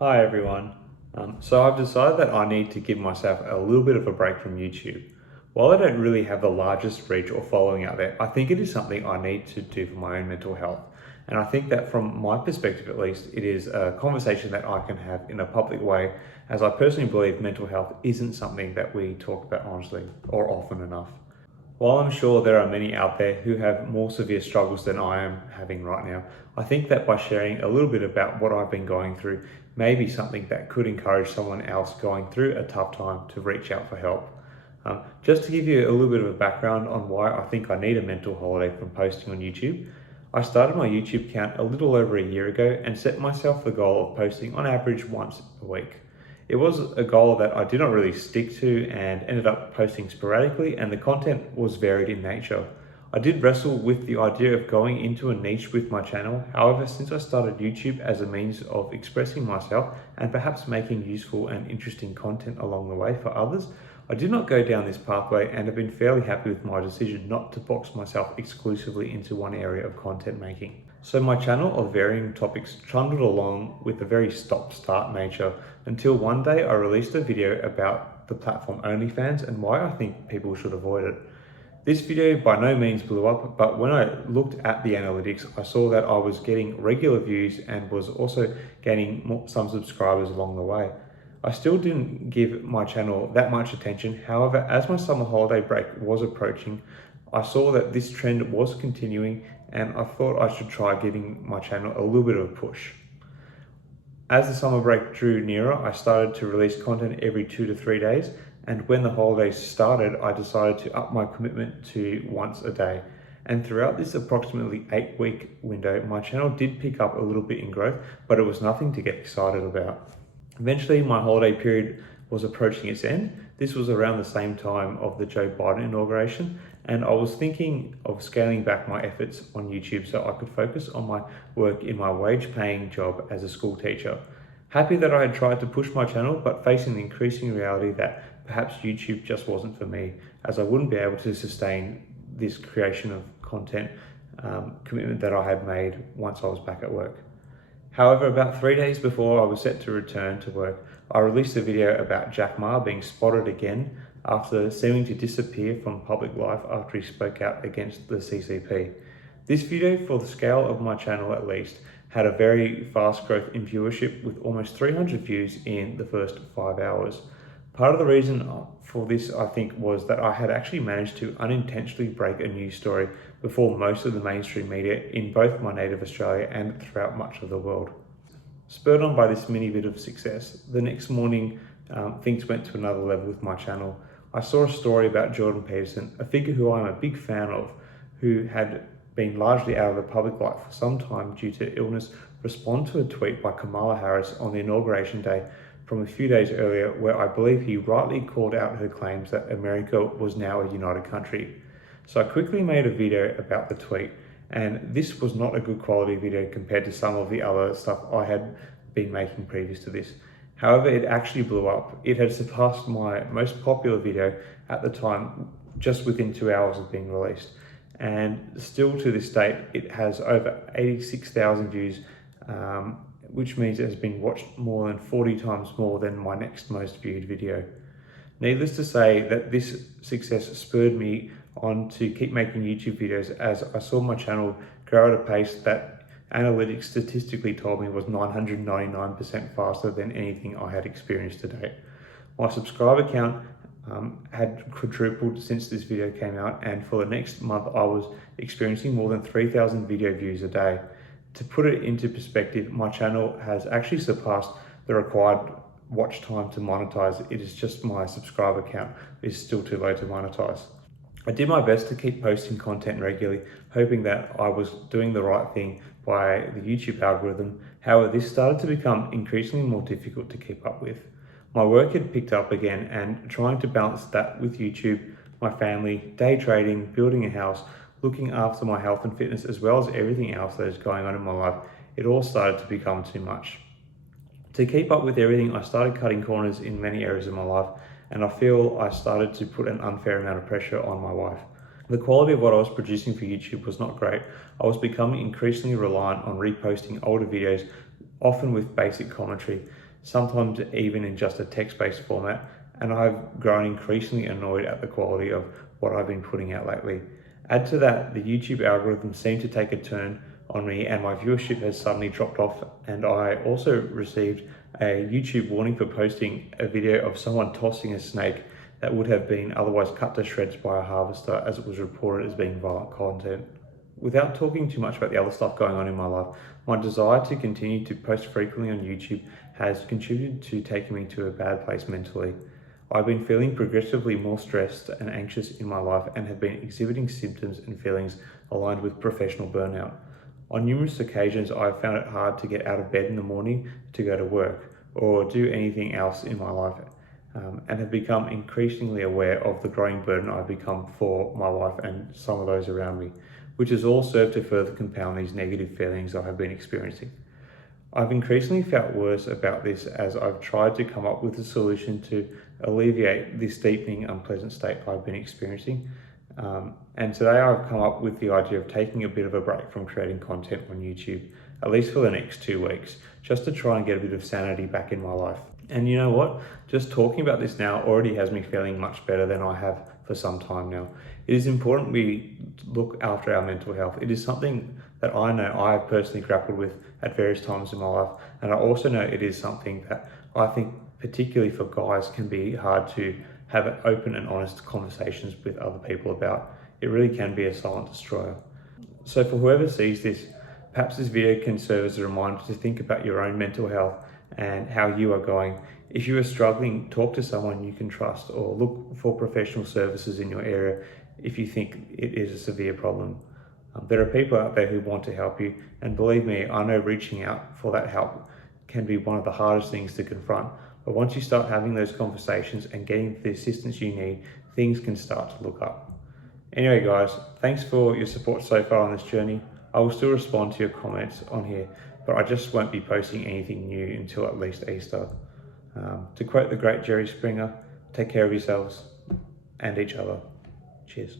Hi everyone. So I've decided that I need to give myself a little bit of a break from YouTube. While I don't really have the largest reach or following out there, I think it is something I need to do for my own mental health. And I think that from my perspective at least, it is a conversation that I can have in a public way, as I personally believe mental health isn't something that we talk about honestly or often enough. While I'm sure there are many out there who have more severe struggles than I am having right now, I think that by sharing a little bit about what I've been going through may be something that could encourage someone else going through a tough time to reach out for help. Just to give you a little bit of a background on why I think I need a mental holiday from posting on YouTube, I started my YouTube account a little over a year ago and set myself the goal of posting on average once a week. It was a goal that I did not really stick to and ended up posting sporadically, and the content was varied in nature. I did wrestle with the idea of going into a niche with my channel. However, since I started YouTube as a means of expressing myself and perhaps making useful and interesting content along the way for others, I did not go down this pathway and have been fairly happy with my decision not to box myself exclusively into one area of content making. So my channel of varying topics trundled along with a very stop-start nature until one day I released a video about the platform OnlyFans and why I think people should avoid it. This video by no means blew up, but when I looked at the analytics, I saw that I was getting regular views and was also gaining some subscribers along the way. I still didn't give my channel that much attention. However, as my summer holiday break was approaching, I saw that this trend was continuing and I thought I should try giving my channel a little bit of a push. As the summer break drew nearer, I started to release content every 2 to 3 days, and when the holidays started, I decided to up my commitment to once a day. And throughout this approximately 8 week window, my channel did pick up a little bit in growth, but it was nothing to get excited about. Eventually, my holiday period was approaching its end. This was around the same time of the Joe Biden inauguration, and I was thinking of scaling back my efforts on YouTube so I could focus on my work in my wage-paying job as a school teacher. Happy that I had tried to push my channel, but facing the increasing reality that perhaps YouTube just wasn't for me, as I wouldn't be able to sustain this creation of content commitment that I had made once I was back at work. However, about 3 days before I was set to return to work, I released a video about Jack Ma being spotted again after seeming to disappear from public life after he spoke out against the CCP. This video, for the scale of my channel at least, had a very fast growth in viewership with almost 300 views in the first 5 hours. Part of the reason for this, I think, was that I had actually managed to unintentionally break a news story before most of the mainstream media in both my native Australia and throughout much of the world. Spurred on by this mini bit of success, the next morning things went to another level with my channel. I saw a story about Jordan Peterson, a figure who I'm a big fan of, who had been largely out of the public light for some time due to illness, respond to a tweet by Kamala Harris on the inauguration day from a few days earlier, where I believe he rightly called out her claims that America was now a united country. So I quickly made a video about the tweet, and this was not a good quality video compared to some of the other stuff I had been making previous to this. However, it actually blew up. It had surpassed my most popular video at the time, just within 2 hours of being released. And still to this date, it has over 86,000 views, which means it has been watched more than 40 times more than my next most viewed video. Needless to say that this success spurred me on to keep making YouTube videos, as I saw my channel grow at a pace that analytics statistically told me was 999% faster than anything I had experienced to date. My subscriber count had quadrupled since this video came out, and for the next month I was experiencing more than 3,000 video views a day. To put it into perspective, my channel has actually surpassed the required watch time to monetize. It is just my subscriber count is still too low to monetize. I did my best to keep posting content regularly, hoping that I was doing the right thing by the YouTube algorithm. However, this started to become increasingly more difficult to keep up with. My work had picked up again, and trying to balance that with YouTube, my family, day trading, building a house, looking after my health and fitness, as well as everything else that is going on in my life, it all started to become too much. To keep up with everything, I started cutting corners in many areas of my life, and I feel I started to put an unfair amount of pressure on my wife. The quality of what I was producing for YouTube was not great. I was becoming increasingly reliant on reposting older videos, often with basic commentary. sometimes even in just a text-based format, and I've grown increasingly annoyed at the quality of what I've been putting out lately. Add to that, the YouTube algorithm seemed to take a turn on me and my viewership has suddenly dropped off, and I also received a YouTube warning for posting a video of someone tossing a snake that would have been otherwise cut to shreds by a harvester, as it was reported as being violent content. Without talking too much about the other stuff going on in my life, my desire to continue to post frequently on YouTube has contributed to taking me to a bad place mentally. I've been feeling progressively more stressed and anxious in my life and have been exhibiting symptoms and feelings aligned with professional burnout. On numerous occasions, I've found it hard to get out of bed in the morning to go to work or do anything else in my life, and have become increasingly aware of the growing burden I've become for my wife and some of those around me, which has all served to further compound these negative feelings I have been experiencing. I've increasingly felt worse about this as I've tried to come up with a solution to alleviate this deepening unpleasant state I've been experiencing. And today I've come up with the idea of taking a bit of a break from creating content on YouTube, at least for the next 2 weeks, just to try and get a bit of sanity back in my life. And you know what? Just talking about this now already has me feeling much better than I have for some time now. It is important we look after our mental health. It is something that I know I have personally grappled with at various times in my life. And I also know it is something that I think, particularly for guys, can be hard to have open and honest conversations with other people about. It really can be a silent destroyer. So for whoever sees this, perhaps this video can serve as a reminder to think about your own mental health and how you are going. If you are struggling, talk to someone you can trust or look for professional services in your area if you think it is a severe problem. There are people out there who want to help you, and believe me, I know reaching out for that help can be one of the hardest things to confront. But once you start having those conversations and getting the assistance you need, things can start to look up. Anyway guys, thanks for your support so far on this journey. I will still respond to your comments on here, but I just won't be posting anything new until at least Easter. To quote the great Jerry Springer, take care of yourselves and each other. Cheers.